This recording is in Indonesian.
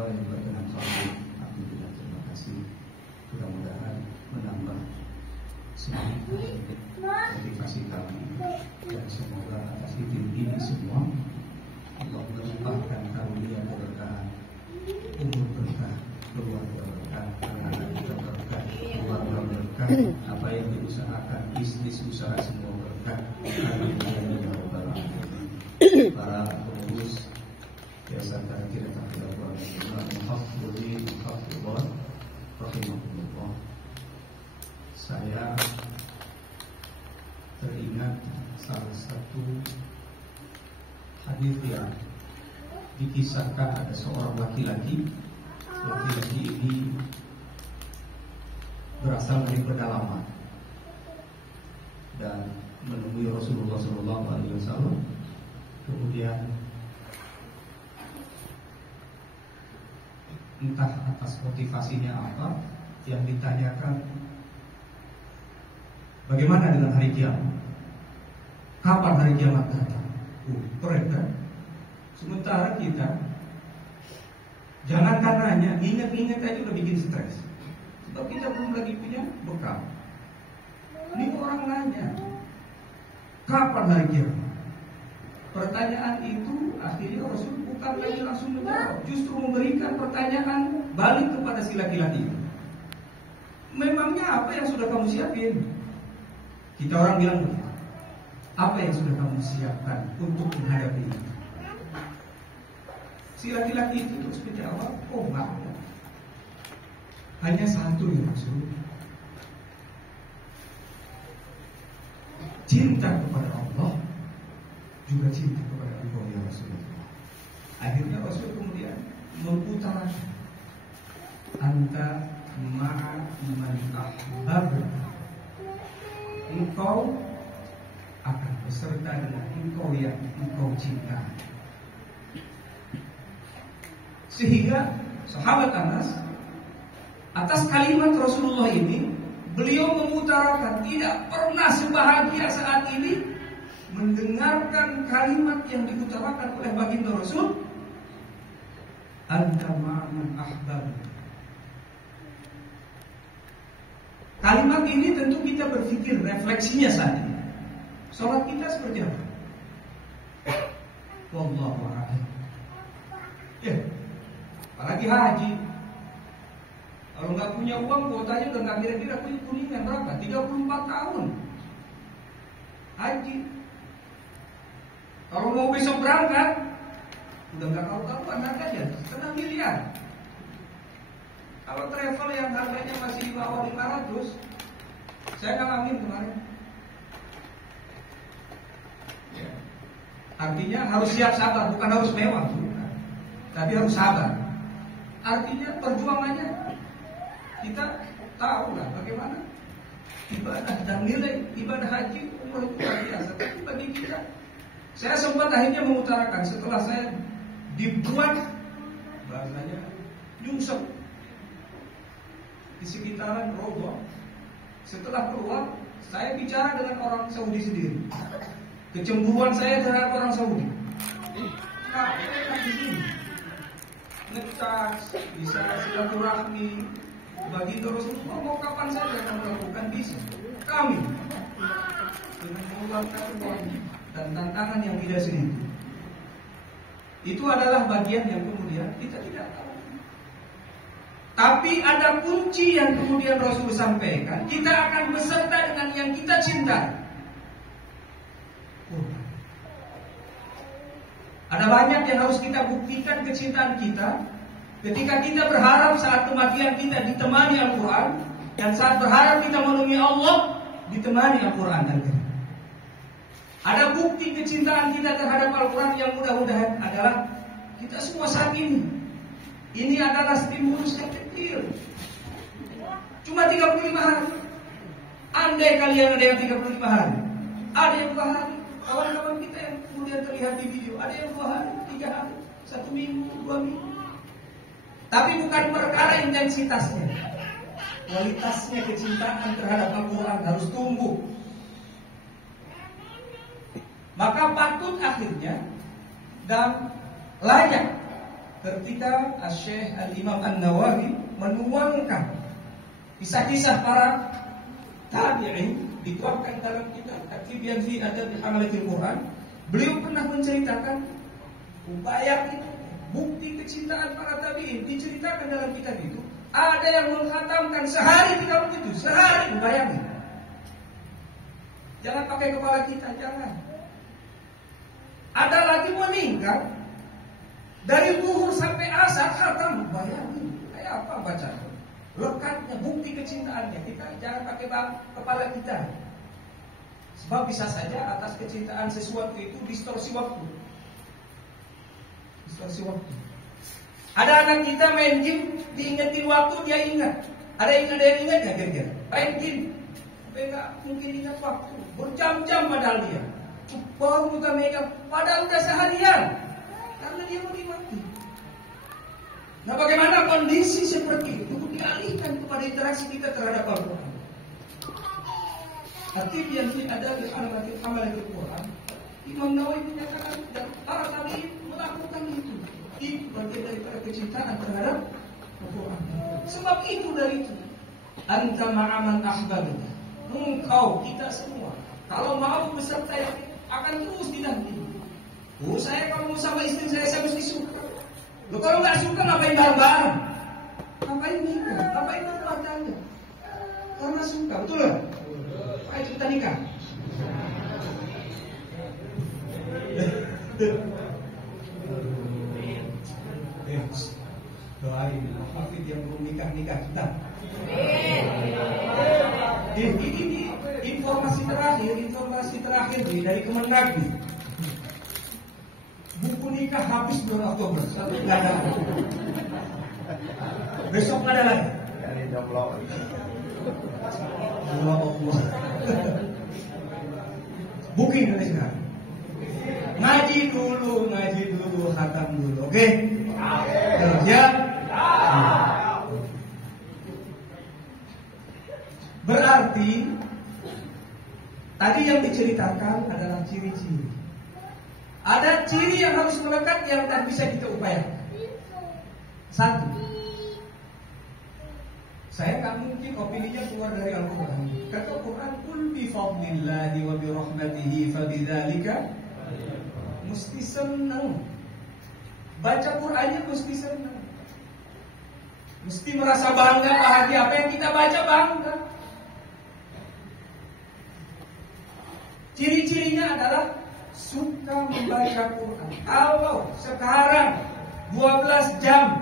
kedua yang berkenan sholat, alhamdulillah, terima kasih. Mudah-mudahan menambah semangat motivasi kami, dan semoga atas izin ini semua Allah melimpahkan karunia keberkahan, umur berkah, keluarga berkah, anak-anak kita berkah, keluarga berkah, apa yang diusahakan, bisnis usaha semua berkah. Alhamdulillah ya Rabbal alamin. Para pengurus Yayasan Tidak Takdir Al-Quran Muhafidhin Muhafidhat rahimahullah, saya teringat salah satu hadis yang dikisahkan. Ada seorang laki-laki ini berasal dari pedalaman dan menemui Rasulullah SAW. Kemudian entah atas motivasinya apa, yang ditanyakan, bagaimana dengan hari kiamat? Kapan hari kiamat datang? Keren kan? Sementara kita jangankan nanya, ingat-ingat aja udah bikin stres. Sebab kita belum lagi punya bekal. Ini orang nanya, kapan hari kiamat? Pertanyaan itu akhirnya Rasul bukan lagi langsung menjawab, justru memberikan pertanyaan balik kepada si laki-laki. Memangnya apa yang sudah kamu siapin? Kita orang bilang begitu. Apa yang sudah kamu siapkan untuk menghadapi ini? Si laki-laki itu terus menjawab, oh enggak ada. Hanya satu ya Rasul, cinta kepada Allah, juga cinta kepada Engkau ya Rasulullah. Akhirnya Rasul kemudian mengutarakan, anta ma'a man ahbabta, engkau akan beserta dengan engkau yang engkau cinta. Sehingga sahabat Anas atas kalimat Rasulullah ini, beliau mengutarakan tidak pernah sebahagia saat ini mendengarkan kalimat yang diutarakan oleh baginda Rasul, anta ma'man ahbab. Kalimat ini tentu kita berpikir, refleksinya saja, sholat kita seperti apa? Wallahu a'lam. Ya, apalagi haji. Kalau nggak punya uang, kuotanya udah nggak kira-kira kuningan berapa? 34 tahun haji. Kalau mau besok berangkat, udah nggak tahu-tahuan harganya, 1,5 miliar. Kalau travel yang harganya masih di bawah 500, saya ngalamin kemarin. Ya. Artinya harus siap sabar, bukan harus mewah, bukan. Tapi harus sabar. Artinya perjuangannya kita tahu lah bagaimana ibadah dan nilai ibadah haji umroh itu luar biasa. Tapi bagi kita, saya sempat akhirnya mengutarakan setelah saya dibuat bahasanya nyungsep di sekitaran Rogo. Setelah keluar, saya bicara dengan orang Saudi sendiri. Kecemburuan saya terhadap orang Saudi. Nah, mereka di sini ngecas, bisa silaturahmi. Bagi Rasulullah, mau kapan saja akan melakukan bisa. Kami dengan mengeluarkan uang dan tantangan yang tidak sedikit. Itu adalah bagian yang kemudian kita tidak tahu. Tapi ada kunci yang kemudian Rasul sampaikan, kita akan beserta dengan yang kita cintai. Ada banyak yang harus kita buktikan kecintaan kita. Ketika kita berharap saat kematian kita ditemani Al-Quran, dan saat berharap kita menemui Allah ditemani Al-Quran dan Karim. Ada bukti kecintaan kita terhadap Al-Quran yang mudah-mudahan adalah kita semua saat ini. Ini adalah stimulus yang kecil, cuma 35 hari. Andai kalian ada yang 35 hari, ada yang 2 hari. Kawan-kawan kita yang kemudian terlihat di video, ada yang 2 hari, 3 hari, 1 minggu, 2 minggu. Tapi bukan perkara intensitasnya, kualitasnya kecintaan terhadap Al-Quran harus tumbuh. Maka patut akhirnya dan layak ketika Syekh Al-Imam An-Nawawi menuangkan kisah-kisah para tabi'in dituangkan dalam kitab At-Tibyan fi Adab Hamalatil Quran. Beliau pernah menceritakan upaya itu, bukti kecintaan para tabi'in diceritakan dalam kitab itu. Ada yang menghatamkan sehari 30 itu, sehari, bayangin. Jangan pakai kepala kita, jangan. Ada lagi meninggal dari zuhur sampai asar khatam, bayangin. Kayak apa baca? Lekatnya, bukti kecintaannya. Kita jangan pakai kepala kita. Sebab bisa saja atas kecintaan sesuatu itu distorsi waktu. Distorsi waktu. Ada anak kita main game, diingetin waktu dia ingat. Ada yang ingat nggak kira-kira? Main game, sampai nggak mungkin ingat waktu. Berjam-jam padahal dia. Baru buka megang, padahal udah seharian. Karena dia menikmati. Nah, bagaimana kondisi seperti itu dialihkan kepada interaksi kita terhadap Al-Quran. At-Tibyan fi Adab Hamalatil Quran. Imam Nawawi menyatakan dan para tabi'in melakukan itu. Itu bagian daripada kecintaan terhadap Al-Quran. Sebab itu dari itu. Anta ma'aman ahbabina. Engkau, kita semua, kalau mau beserta yang akan terus didampingi. Saya kalau mau sama istri saya mesti suka. Loh, kalau nggak suka ngapain bareng-bareng? Ngapain nikah? Ngapain berumah tangga? Karena suka, betul nggak? Ayo kita nikah. Doain, hafid yang belum nikah kita. Ini informasi terakhir nih dari Kemenag nih. Buku nikah habis bulan Oktober, nggak ada. Besok nggak ada lagi. Booking dari sekarang. Ngaji dulu, khatam dulu, oke? Ya. Berarti tadi yang diceritakan adalah ciri-ciri. Ada ciri yang harus melekat yang tak bisa kita upayakan. Satu, saya nggak mungkin opininya keluar dari Al-Quran. Kata Al-Quran, "Qul bi fadlillahi wa bi rahmatihi fa bidzalika", mesti senang. Baca Qurannya mesti senang. Mesti merasa bangga, bahagia. Apa yang kita baca bangga. Ciri-cirinya adalah suka membaca Quran. Kalau sekarang 12 jam